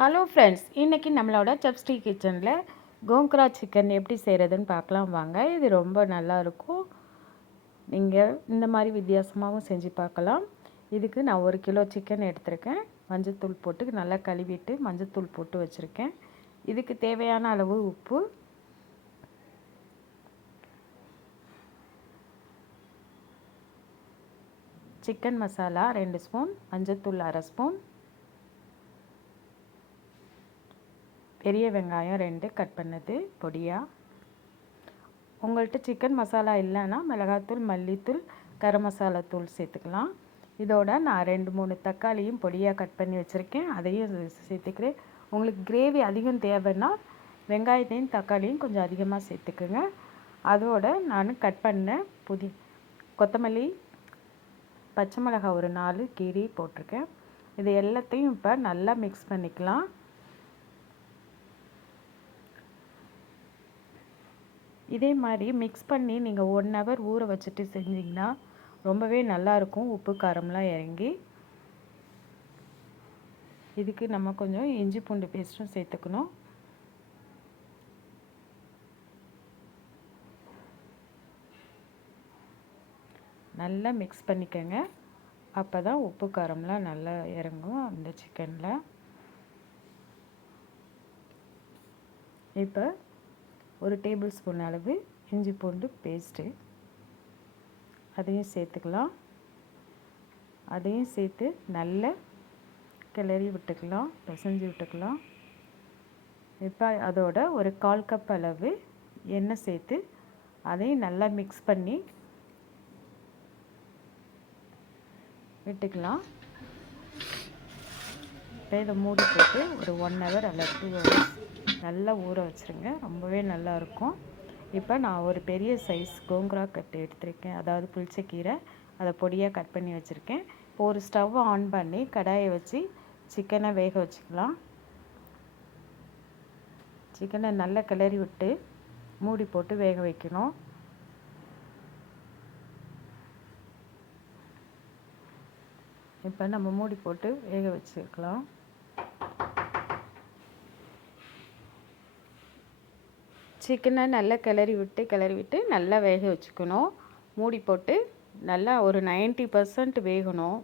Hello friends, இன்றைக்கி நம்மளோட சப்ஸ்டி கிச்சனில் கோங்கரா சிக்கன் எப்படி செய்கிறதுன்னு பார்க்கலாம் வாங்க. இது ரொம்ப நல்லாயிருக்கும். நீங்கள் இந்த மாதிரி வித்தியாசமாகவும் செஞ்சு பார்க்கலாம். இதுக்கு நான் 1 கிலோ சிக்கன் எடுத்திருக்கேன். மஞ்சத்தூள் போட்டு நல்லா கழுவிட்டு மஞ்சத்தூள் போட்டு வச்சுருக்கேன். இதுக்கு தேவையான அளவு உப்பு, சிக்கன் மசாலா 2 ஸ்பூன், மஞ்சத்தூள் 1/2 ஸ்பூன், பெரிய வெங்காயம் 2 கட் பண்ணது பொடியாக. உங்கள்கிட்ட சிக்கன் மசாலா இல்லைன்னா மிளகாத்தூள், மல்லித்தூள், கரம் மசாலா தூள் சேர்த்துக்கலாம். இதோட நான் 2-3 தக்காளியும் பொடியாக கட் பண்ணி வச்சுருக்கேன், அதையும் சேர்த்துக்கிறேன். உங்களுக்கு கிரேவி அதிகம் தேவைன்னா வெங்காயத்தையும் தக்காளியும் கொஞ்சம் அதிகமாக சேர்த்துக்குங்க. அதோட நான் கட் பண்ண கொத்தமல்லி, பச்சை மிளகாய் ஒரு 4 கீரி போட்டிருக்கேன். இது எல்லாத்தையும் இப்போ நல்லா மிக்ஸ் பண்ணிக்கலாம். இதே மாதிரி மிக்ஸ் பண்ணி நீங்கள் 1 ஹவர் ஊற வச்சுட்டு செஞ்சிங்கன்னா ரொம்பவே நல்லாயிருக்கும். உப்பு காரம்லாம் இறங்கி. இதுக்கு நம்ம கொஞ்சம் இஞ்சி பூண்டு பேஸ்ட்டும் சேர்த்துக்கணும். நல்லா மிக்ஸ் பண்ணிக்கோங்க. அப்போ தான் உப்பு காரம்லாம் நல்லா இறங்கும் அந்த சிக்கனில். இப்போ 1 டேபிள் ஸ்பூன் அளவு இஞ்சி பூண்டு பேஸ்ட்டு அதையும் சேர்த்துக்கலாம். அதையும் சேர்த்து நல்லா கிளறி விட்டுக்கலாம், பிசைஞ்சு விட்டுக்கலாம். இப்போ அதோட ஒரு 1/4 கப் அளவு எண்ணெய் சேர்த்து அதையும் நல்லா மிக்ஸ் பண்ணி விட்டுக்கலாம். இப்போ இதை மூடி போட்டு ஒரு 1 ஹவர் அல்லது 2 ஹவர்ஸ் நல்லா ஊற வச்சுருங்க. ரொம்பவே நல்லாயிருக்கும். இப்போ நான் ஒரு பெரிய சைஸ் கோங்கரா கட்டு எடுத்திருக்கேன், அதாவது புளிச்சக்கீரை. அதை பொடியாக கட் பண்ணி வச்சுருக்கேன். இப்போ ஒரு ஸ்டவ் ஆன் பண்ணி கடாயை வச்சு சிக்கனை வேக வச்சுக்கலாம். சிக்கனை நல்லா கிளறி விட்டு மூடி போட்டு வேக வைக்கணும். இப்போ நம்ம மூடி போட்டு வேக வச்சுக்கலாம். சிக்கனை நல்லா கிளறி விட்டு நல்லா வேக வச்சுக்கணும். மூடி போட்டு நல்லா ஒரு 90% வேகணும்.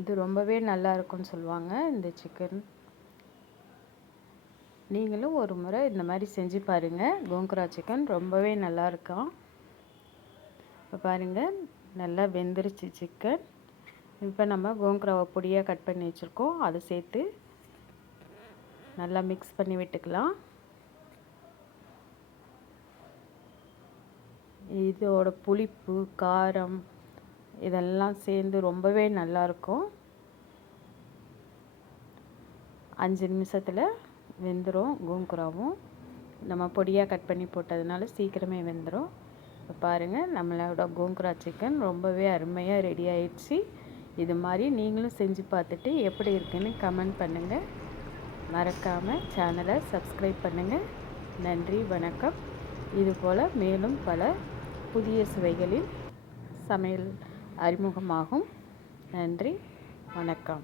இது ரொம்பவே நல்லா இருக்கும்னு சொல்லுவாங்க இந்த சிக்கன். நீங்களும் ஒரு முறை இந்த மாதிரி செஞ்சு பாருங்கள். கோங்கரா சிக்கன் ரொம்பவே நல்லா இருக்கும். இப்போ பாருங்கள், நல்லா வெந்துருச்சு சிக்கன். இப்போ நம்ம கோங்கராவை பொடியாக கட் பண்ணி வச்சுருக்கோம், அதை சேர்த்து நல்லா மிக்ஸ் பண்ணி விட்டுக்கலாம். இதோட புளிப்பு, காரம் இதெல்லாம் சேர்ந்து ரொம்பவே நல்லாயிருக்கும். 5 நிமிஷத்தில் வெந்துடும். கோங்கராவும் நம்ம பொடியாக கட் பண்ணி போட்டதுனால சீக்கிரமே வெந்துடும். இப்போ பாருங்கள், நம்மளோட கோங்கரா சிக்கன் ரொம்பவே அருமையாக ரெடி ஆயிடுச்சு. இது மாதிரி நீங்களும் செஞ்சு பார்த்துட்டு எப்படி இருக்குன்னு கமெண்ட் பண்ணுங்கள். மறக்காமல் சேனலை சப்ஸ்கிரைப் பண்ணுங்கள். நன்றி, வணக்கம். இதுபோல் மேலும் பல புதிய சுவைகளில் சமையல் அறிமுகமாகும். நன்றி, வணக்கம்.